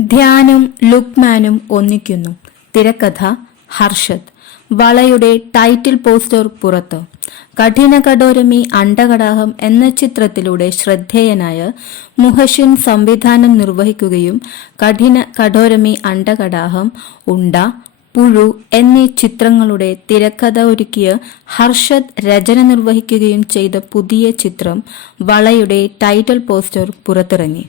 ധ്യാനും ലുക്മാനും ഒന്നിക്കുന്നു. തിരക്കഥ Harshad. വളയുടെ title poster പുറത്ത്. കഠിന കഠോരമി അണ്ടകടാഹം എന്ന ചിത്രത്തിലൂടെ ശ്രദ്ധേയനായ മുഹഷിൻ സംവിധാനം നിർവഹിക്കുകയും കഠിന കഠോരമി അണ്ടകടാഹം, ഉണ്ട, പുഴു എന്നീ ചിത്രങ്ങളുടെ തിരക്കഥ ഒരുക്കിയ ഹർഷത് രചന നിർവഹിക്കുകയും ചെയ്ത പുതിയ ചിത്രം വളയുടെ ടൈറ്റിൽ പോസ്റ്റർ പുറത്തിറങ്ങി.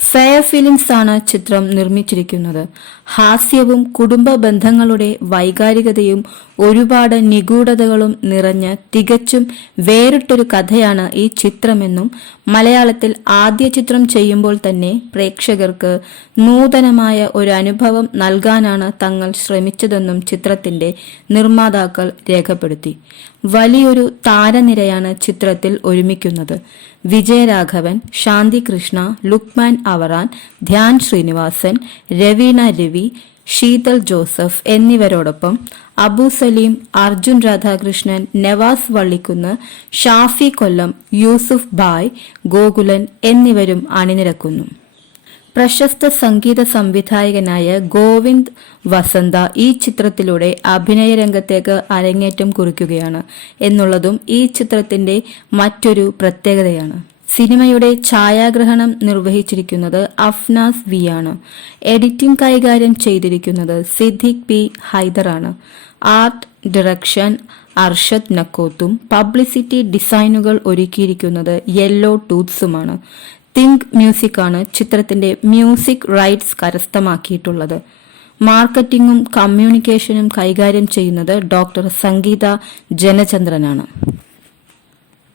ഫെയർ ഫിലിംസ് ആണ് ചിത്രം നിർമ്മിച്ചിരിക്കുന്നത്. ഹാസ്യവും കുടുംബ ബന്ധങ്ങളുടെ വൈകാരികതയും ഒരുപാട് നിഗൂഢതകളും നിറഞ്ഞ തികച്ചും വേറിട്ടൊരു കഥയാണ് ഈ ചിത്രമെന്നും മലയാളത്തിൽ ആദ്യ ചിത്രം ചെയ്യുമ്പോൾ തന്നെ പ്രേക്ഷകർക്ക് നൂതനമായ ഒരു അനുഭവം നൽകാനാണ് തങ്ങൾ ശ്രമിച്ചതെന്നും ചിത്രത്തിന്റെ നിർമ്മാതാക്കൾ രേഖപ്പെടുത്തി. വലിയൊരു താരനിരയാണ് ചിത്രത്തിൽ ഒരുമിക്കുന്നത്. വിജയരാഘവൻ, ശാന്തി കൃഷ്ണ, ലുക്മാൻ അവറാൻ, ധ്യാൻ ശ്രീനിവാസൻ, രവീണ രവി, ശീതൽ ജോസഫ് എന്നിവരോടൊപ്പം അബു സലീം, അർജുൻ രാധാകൃഷ്ണൻ, നവാസ് വള്ളിക്കുന്ന്, ഷാഫി കൊല്ലം, യൂസുഫ് ബായ്, ഗോകുലൻ എന്നിവരും അണിനിരക്കുന്നു. പ്രശസ്ത സംഗീത സംവിധായകനായ ഗോവിന്ദ് വസന്ത ഈ ചിത്രത്തിലൂടെ അഭിനയ രംഗത്തേക്ക് അരങ്ങേറ്റം കുറിക്കുകയാണ് എന്നുള്ളതും ഈ ചിത്രത്തിന്റെ മറ്റൊരു പ്രത്യേകതയാണ്. സിനിമയുടെ ഛായാഗ്രഹണം നിർവഹിച്ചിരിക്കുന്നത് അഫ്നാസ് വി ആണ്. എഡിറ്റിംഗ് കൈകാര്യം ചെയ്തിരിക്കുന്നത് സിദ്ദിഖ് പി ഹൈദറാണ്. ആർട്ട് ഡയറക്ഷൻ അർഷദ് നക്കോത്തും പബ്ലിസിറ്റി ഡിസൈനുകൾ ഒരുക്കിയിരിക്കുന്നത് യെല്ലോ ടൂത്ത്സുമാണ്. തിങ്ക് മ്യൂസിക് ആണ് ചിത്രത്തിന്റെ മ്യൂസിക് റൈറ്റ്സ് കരസ്ഥമാക്കിയിട്ടുള്ളത്. മാർക്കറ്റിംഗും കമ്മ്യൂണിക്കേഷനും കൈകാര്യം ചെയ്യുന്നത് ഡോക്ടർ സംഗീത ജനചന്ദ്രനാണ്.